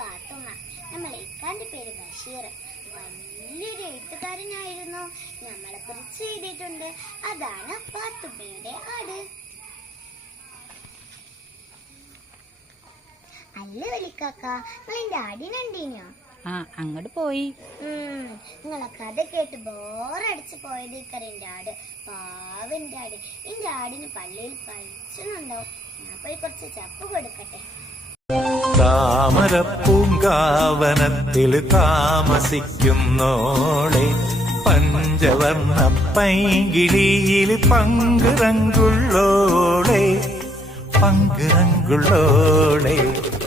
പാത്തുമ്മ. നമ്മളെ ഇക്കാന്റെ പേര് ബഷീർ. വലിയൊരു എഴുത്തുകാരനായിരുന്നു. നമ്മളെ കുറിച്ച് എഴുതിയിട്ടുണ്ട്. അതാണ് പാത്തുമ്മയുടെ ആട്. അല്ല വലിക്കാക്ക, നിങ്ങൾ എന്റെ ആടിനുണ്ടീനോ? അങ്ങോട്ട് പോയി. നിങ്ങളെ കഥ കേട്ട് ബോറടിച്ച് പോയതേക്കറി എന്റെ ആട്. പാവന്റെ ആട്. എന്റെ ആടിന് പള്ളിയിൽ പഴിച്ചുണ്ടാവും. ഞാൻ പോയി കുറച്ച് ചപ്പ് കൊടുക്കട്ടെ. താമരപ്പൂങ്കാവനത്തിൽ താമസിക്കുന്നോളെ, പഞ്ചവർണ്ണ പൈങ്കിളിയിൽ പങ്കുറങ്കുള്ളോളെ, പങ്കുറങ്കുള്ളോളെ,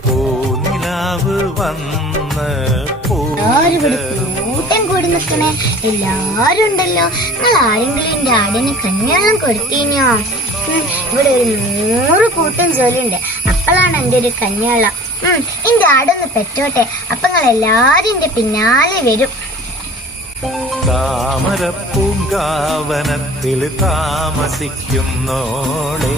പൂനിലാവ് വന്ന് കൂട്ടം കൂടി നിക്കണേ. എല്ലാരും ഉണ്ടല്ലോ. നിങ്ങൾ ആരെങ്കിലും എന്റെ ആടിന് കഞ്ഞിവെള്ളം കൊടുത്തീനോ? ഇവിടെ ഒരു 100 കൂട്ടം ജോലിയുണ്ട്. അപ്പോഴാണ് എന്റെ ഒരു കഞ്ഞിവെള്ളം. എന്റെ ആടൊന്ന് പെറ്റോട്ടെ. അപ്പൊ നിങ്ങൾ എല്ലാരും എന്റെ പിന്നാലെ വരും. താമരപ്പൂങ്കാവനത്തിൽ താമസിക്കുന്നോളെ,